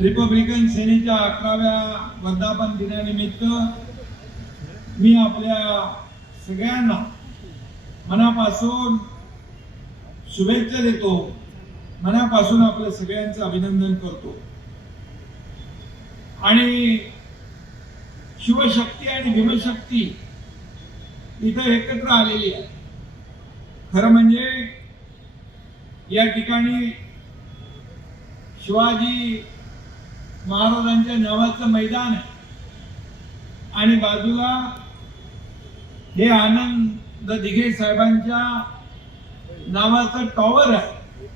Republican सेनेच्या अकराव्या वर्धापन दिनानिमित्त मी आपल्या सगळ्यांना मनापासून शुभेच्छा देतो. मनापासून आपल्या सगळ्यांचं अभिनंदन करतो. आणि शिवशक्ती आणि भीमशक्ती इथं एकत्र आलेली आहे. खरं म्हणजे या ठिकाणी शिवाजी महाराजांच्या नावाचं मैदान आहे. आणि बाजूला हे आनंद दिघे साहेबांच्या नावाचं टॉवर आहे.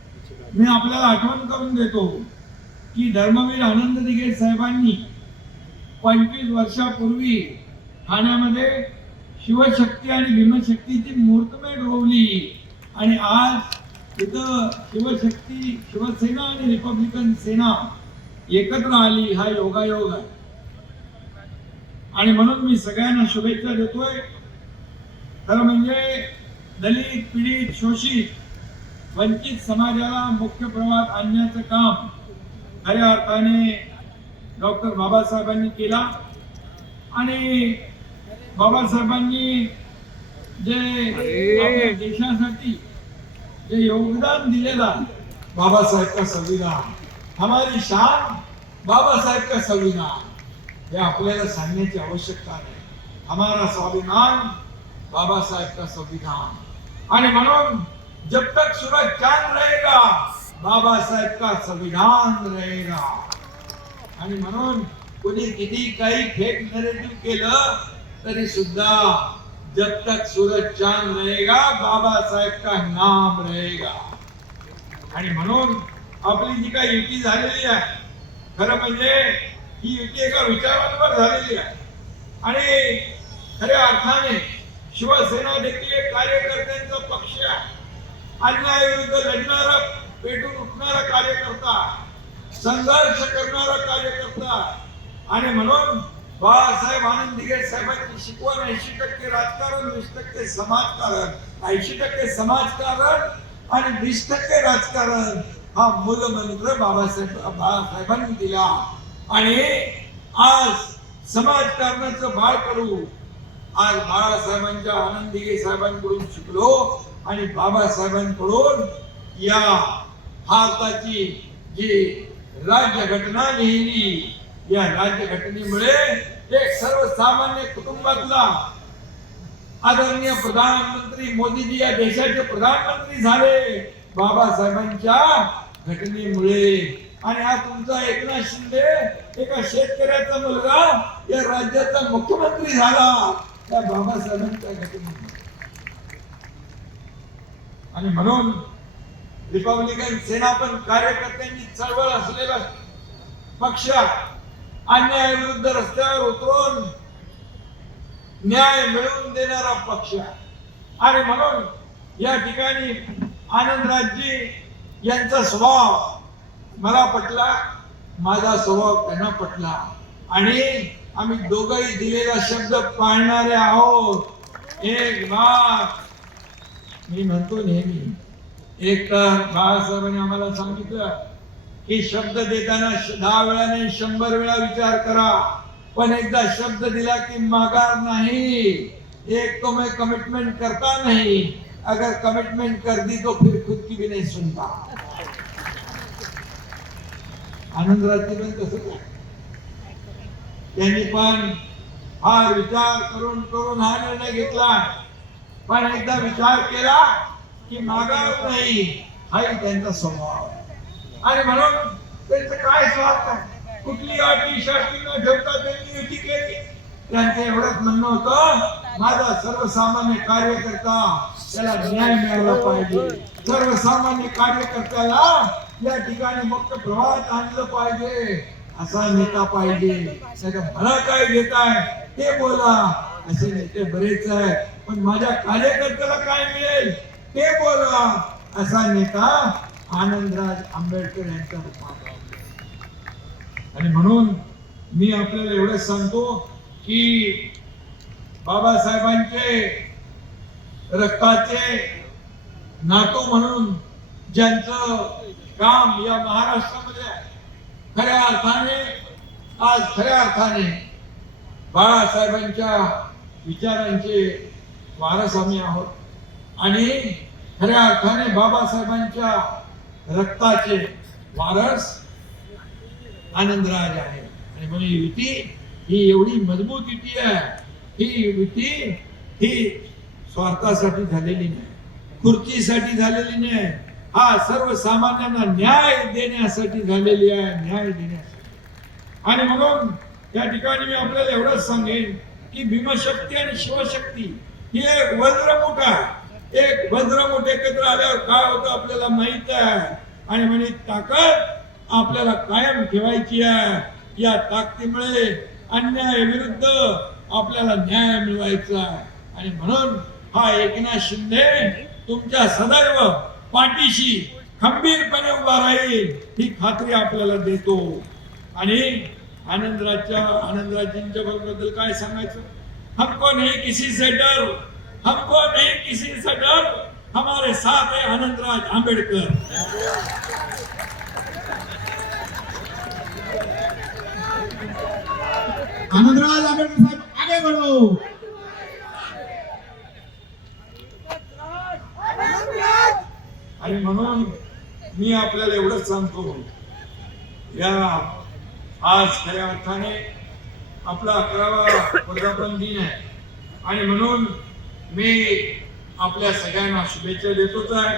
मी आपल्याला आठवण करून देतो की धर्मवीर आनंद दिघे साहेबांनी पंचवीस वर्षापूर्वी ठाण्यामध्ये शिवशक्ती आणि भीमशक्तीची मूर्तमेढ रोवली. आणि आज इथं शिवशक्ती शिवसेना आणि रिपब्लिकन सेना एकत्र आली हा योगायोग आहे. आणि म्हणून मी सगळ्यांना शुभेच्छा देतोय. खरं म्हणजे दलित पीडित शोषित वंचित समाजाला मुख्य प्रवाहात आणण्याचं काम खऱ्या अर्थाने डॉक्टर बाबासाहेबांनी केला. आणि बाबासाहेबांनी जे देशासाठी जे योगदान दिलेलं बाबासाहेबचा संविधान हमारी शान बाबासाहेब का संविधान हे आपल्याला सांगण्याची आवश्यकता नाही. हमारा स्वाभिमान बाबा साहेब का संविधान आणि म्हणून जब तक सूरज चांद रहेगा बाबा साहेब का संविधान रहेगा। आणि म्हणून कोणी किती काही फेक नरेटिव्ह केलं तरी सुद्धा जब तक सूरज चांद रहेगा बाबा साहेब का नाम रहेगा। आणि म्हणून आपली जी काही युती झालेली आहे खरं म्हणजे ही युती एका विचारांवर झालेली आहे. आणि खऱ्या अर्थाने शिवसेना देखील एक कार्यकर्त्यांचा पक्ष आहे. अन्यायाविरुद्ध लढणारा पेटून उठणारा कार्यकर्ता संघर्ष करणारा कार्यकर्ता. आणि म्हणून बाळासाहेब आनंद दिघे साहेबांची शिकवण ऐंशी टक्के राजकारण वीस टक्के समाजकारण ऐंशी टक्के समाजकारण आणि वीस टक्के राजकारण. हा मूलमंत्र बाबासाहेब बाळासाहेबांनी दिला. आणि आज समाजकारणाचं बाळ करू. आज बाळासाहेबांच्या आनंदी साहेबांकडून शिकलो आणि बाबासाहेबांकडून या भारताची जी राज्यघटना लिहिली या राज्यघटनेमुळे एक सर्वसामान्य कुटुंबातला आदरणीय प्रधानमंत्री मोदीजी या देशाचे प्रधानमंत्री झाले. बाबासाहेबांच्या घटनेमुळे. आणि हा तुमचा एकनाथ शिंदे एका शेतकऱ्याचा मुलगा या राज्याचा मुख्यमंत्री झाला. त्या बाबासाहेबांच्या घटनेमुळे. आणि म्हणून रिपब्लिकन सेना पण कार्यकर्त्यांची चळवळ असलेला पक्ष अन्यायाविरुद्ध रस्त्यावर उतरून न्याय मिळवून देणारा पक्ष आणि म्हणून या ठिकाणी आनंदराजजी यांचा स्वभाव मला पटला माझा स्वभाव त्यांना पटला. आणि आम्ही दोघंही दिलेला शब्द पाळणारे आहोत. एक बात मी म्हणतो नेहमी एक तर बाळासाहेबांनी आम्हाला सांगितलं की शब्द देताना दहा वेळाने शंभर वेळा विचार करा. पण एकदा शब्द दिला की माघार नाही. एक तो मी कमिटमेंट करता नाही. अगर कमिटमेंट कर दी तो फिर खुद की भी नहीं सुनता आनंदराजची पण तसंच त्यांनी पण हा विचार करून करून हा निर्णय घेतला। पण एकदा विचार केला की मागावत नाही हाही त्यांचा स्वभाव आणि म्हणून त्यांचं काय स्वार्थ कुठली अटी शर्ती न ठेवता त्यांनी युती केली? त्यांचं एवढंच म्हणणं होतं माझा सर्वसामान्य कार्यकर्ता त्याला न्याय मिळाला पाहिजे. सर्वसामान्य कार्यकर्त्याला या ठिकाणी मुक्त प्रवाहात आणलं पाहिजे. असा नेता पाहिजे. त्याच्या मला काय देताय ते बोला. असे नेते बरेच आहे पण माझ्या कार्यकर्त्याला काय मिळेल ते बोला. असा नेता आनंदराज आंबेडकर यांच्या रूपात आणि म्हणून मी आपल्याला एवढंच सांगतो की बाबासाहेबांचे रक्ताचे नातू म्हणून ज्यांचं काम या महाराष्ट्रामध्ये खऱ्या अर्थाने आज खऱ्या अर्थाने बाळासाहेबांच्या विचारांचे वारस आम्ही आहोत. आणि खऱ्या अर्थाने बाबासाहेबांच्या रक्ताचे वारस आनंदराज आहे. आणि म्हणून युती ही एवढी मजबूत युती आहे ही युती ही स्वार्थासाठी झालेली नाही खुर्चीसाठी झालेली नाही. हा सर्वसामान्यांना न्याय देण्यासाठी झालेली आहे न्याय देण्यासाठी. आणि म्हणून त्या ठिकाणी मी आपल्याला एवढंच सांगेन की भीमशक्ती आणि शिवशक्ती ही एक वज्रमुठ आहे. एक वज्रमुठ एकत्र आल्यावर काय होतं आपल्याला माहीत आहे? आणि म्हणे ताकद आपल्याला कायम ठेवायची आहे. या ताकदीमुळे अन्याय विरुद्ध आपल्याला न्याय मिळवायचा आहे. आणि म्हणून हा एकनाथ शिंदे तुमच्या सदैव पाठीशी खंबीरपणे उभा राहील ही खात्री आपल्याला देतो. आणि आनंदराजच्या आनंदराजींच्या बद्दल काय सांगायचं? हमको नहीं किसी से डर? हमको नहीं किसी से डर? हमारे साथ है आनंदराज आंबेडकर। आनंदराज आंबेडकर साहब आणि म्हणून मी आपल्याला एवढंच सांगतो या आज खऱ्या अर्थाने आपला अकरावा वर्धापन दिन आहे. आणि म्हणून मी आपल्या सगळ्यांना शुभेच्छा देतोच आहे.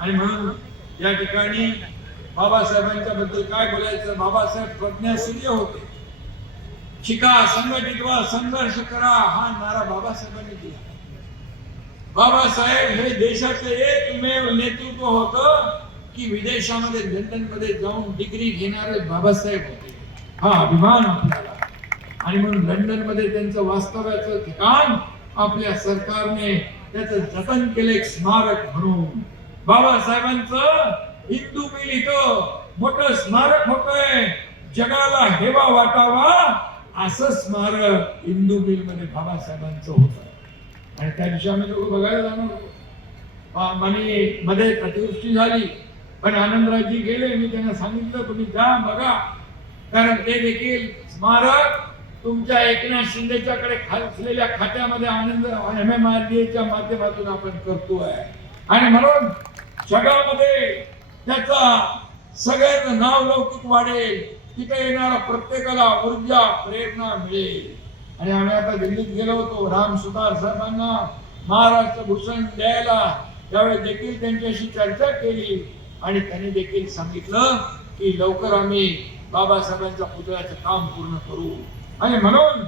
आणि म्हणून या ठिकाणी बाबासाहेबांच्या बद्दल काय बोलायचं? बाबासाहेब प्रज्ञासूर्य होते. शिका संघटित व्हा संघर्ष करा हा नारा बाबासाहेबांनी दिला. बाबासाहेब हे देशाचं एकमेव नेतृत्व होतं की विदेशामध्ये लंडनमध्ये जाऊन डिग्री घेणारे बाबासाहेब होते. हा अभिमान आपल्याला. आणि म्हणून लंडनमध्ये त्यांचं वास्तव्याचं ठिकाण आपल्या सरकारने त्याचं जतन केलं एक स्मारक म्हणून. बाबासाहेबांचं हिंदू मिल इथं मोठं स्मारक होतंय. जगाला हेवा वाटावा असं स्मारक हिंदू मिलमध्ये बाबासाहेबांचं होतं. आणि त्या दिवशी आम्ही लोक बघायला जाणार होतो. मध्ये अतिवृष्टी झाली. पण आनंदराजी गेले मी त्यांना सांगितलं तुम्ही जा बघा. कारण ते देखील स्मारक तुमच्या एकनाथ शिंदेच्याकडे खासलेल्या खात्यामध्ये आनंद एम एम आर डी एच्या माध्यमातून आपण करतोय. आणि म्हणून जगामध्ये त्याचा सगळ्यांचं नाव लौकिक वाढेल. तिथे येणारा प्रत्येकाला ऊर्जा प्रेरणा मिळेल. आणि आम्ही आता दिल्लीत गेलो होतो राम सुतार साहेबांना महाराष्ट्र भूषण द्यायला. त्यावेळी देखील त्यांच्याशी चर्चा केली. आणि त्यांनी देखील सांगितलं की लवकर आम्ही बाबासाहेबांच्या पुतळ्याचं काम पूर्ण करू. आणि म्हणून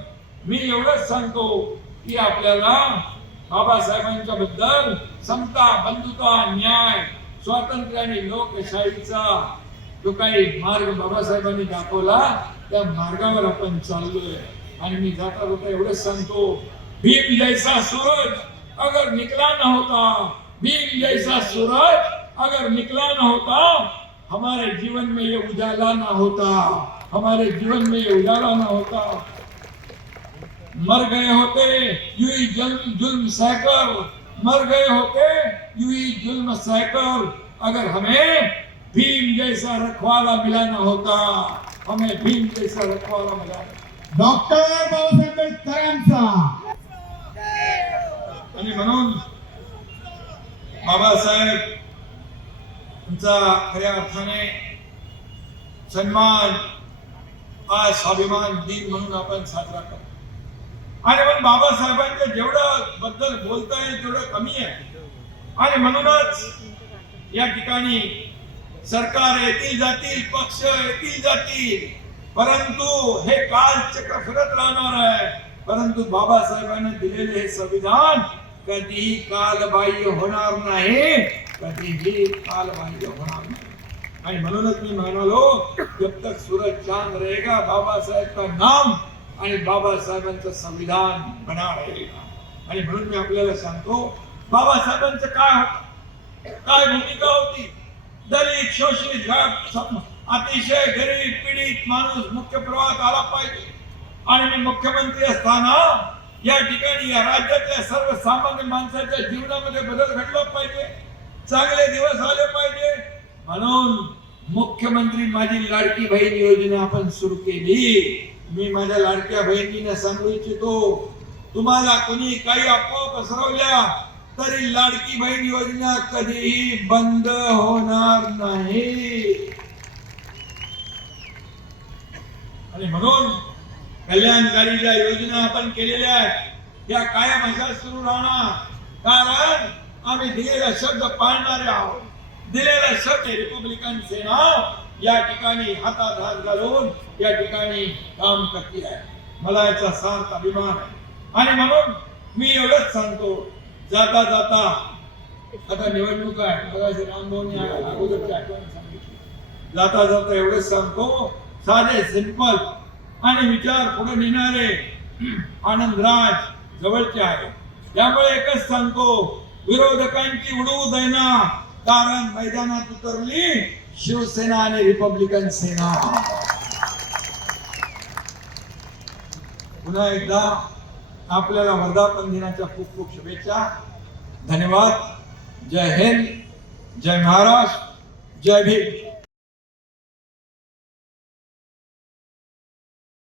मी एवढंच सांगतो की आपल्याला बाबासाहेबांच्या बद्दल समता बंधुता न्याय स्वातंत्र्य आणि लोकशाहीचा जो काही मार्ग बाबासाहेबांनी दाखवला त्या मार्गावर आपण चाललोय. आणि मी जाता जाता एवढंच सांगतो भीम जैसा सूरज अगर निकला न होता. भीम जैसा सूरज अगर निकला न होता हमारे जीवन में ये उजाला ना होता. हमारे जीवन में ये उजाला ना होता. मर गए होते यूं जुल्म जुल्म सहकर। मर गए होते यूं जुल्म सहकर। अगर हमें भीम जैसा रखवाला मिला ना होता। हमें भीम जैसा रखवाला मिला डॉक्टर बाबासाहेब आंबेडकरांचा। आणि म्हणून बाबासाहेब तुमचा खऱ्या अर्थाने सन्मान आज स्वाभिमान दिन म्हणून आपण साजरा करतो. आणि म्हणून बाबासाहेबांच्या जेवढं बद्दल बोलता येईल तेवढं कमी आहे. आणि म्हणूनच या ठिकाणी सरकार येतील जातील पक्ष येतील जातील. परंतु हे काल चक्र फिरत राहणार आहे. परंतु बाबासाहेबांनी दिलेले हे संविधान कधीही कालबाह्य होणार नाही. कधीही कालबाह्य होणार नाही. आणि म्हणूनच मी म्हणालो जब तक सूरज चांद रहेगा बाबासाहेबचं नाम आणि बाबासाहेबांचं संविधान बना रहेगा. आणि म्हणून मी आपल्याला सांगतो बाबासाहेबांचं काय होत? काय भूमिका होती? दलित शोषित घाट अतिशय गरीब पीडित माणूस मुख्य प्रवाहात आला पाहिजे. आणि मी मुख्यमंत्री असताना या ठिकाणी या राज्यातल्या सर्वसामान्य माणसाच्या जीवनामध्ये बदल घडला पाहिजे. चांगले दिवस आले पाहिजे. म्हणून मुख्यमंत्री माझी लाडकी बहीण योजना आपण सुरू केली. मी माझ्या लाडक्या बहिणीने सांगू इच्छितो तुम्हाला कोणी काही अफवा पसरवल्या तरी लाडकी बहीण योजना कधीही बंद होणार नाही. आणि म्हणून कल्याणकारी ज्या योजना आपण केलेल्या आहेत. त्या कायम अशा सुरू राहणार. कारण आम्ही दिलेला शब्द पाळणारे आहोत. दिलेला शब्द रिपब्लिकन सेना या ठिकाणी हातात हात घालून या ठिकाणी काम करते आहे मला याचा सार्थ अभिमान आहे. आणि म्हणून मी एवढंच सांगतो जाता जाता आता निवडणूक आहे. बघायचं रामभाऊनी अगोदरची आठवण सांगितली. जाता जाता एवढंच सांगतो. साधे सिंपल आणि विचार पुढे नेणारे आनंदराज जवळचे आहे. त्यामुळे एकच सांगतो विरोधकांची उडवू दैना. कारण मैदानात उतरली शिवसेना आणि रिपब्लिकन सेना. पुन्हा एकदा आपल्याला वर्धापन दिनाच्या खूप खूप शुभेच्छा. धन्यवाद. जय हिंद. जय महाराष्ट्र. जय भीम.